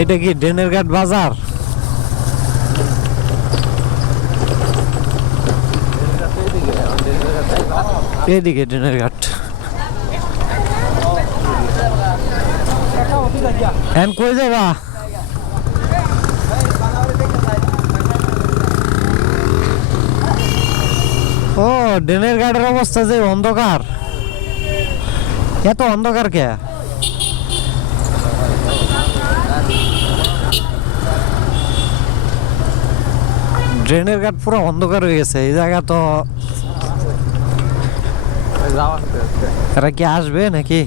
এটা কি ডেনেরঘাট বাজার? এদিকে ডেনেরঘাট। এখন কই যাবা? ও ডেনেরঘাটের অবস্থা যে অন্ধকার, এত অন্ধকার কে? ড্রেনের ঘাট পুরো অন্ধকার হয়ে গেছে এই জায়গা তো। এরা কি আসবে নাকি?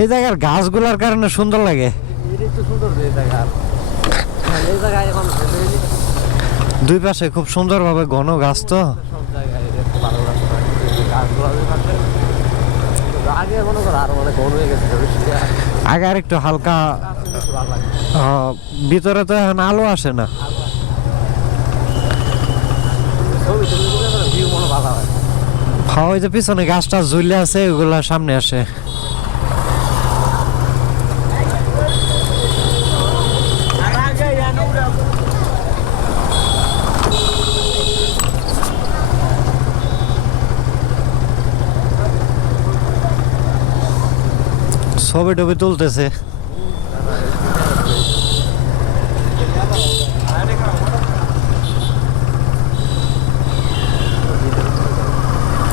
এই জায়গার গাছগুলোর কারণে সুন্দর লাগে। দুই পাশে খুব সুন্দর ভাবে ঘন গাছ তো। আগে আর একটু হালকা, ভিতরে তো এখন আলো আসে না। ওই যে পিছনে গাছটা ঝুলে আছে ওগুলা সামনে আসে। ছবি টবি তুলতেছে।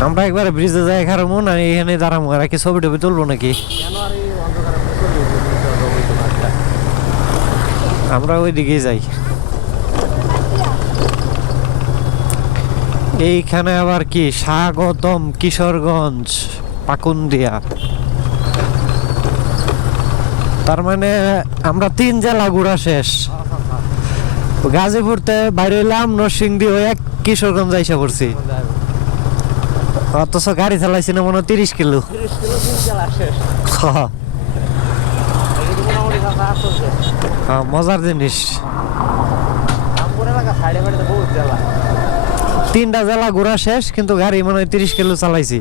আমরা একবার ব্রিজে যাই খারামো না, এখানে দাঁড়ামো। আর কি ছবি টবি তুলবো নাকি? আমরা ওই দিকেই যাই। এইখানে আবার কি স্বাগতম কিশোরগঞ্জ পাকুন্দিয়া, তার মানে আমরা 3 জেলা ঘোরা শেষ। গাজীপুরতে বাইরে এলাম, নরসিংদী হয়ে কিশোরগঞ্জ আইসা পড়ছি। অথচ গাড়ি চালাইছি না মনে 30 কিলো। মজার জিনিস। 3টা জেলা ঘোরা শেষ কিন্তু গাড়ি মনে হয় 30 কিলো চালাইছি।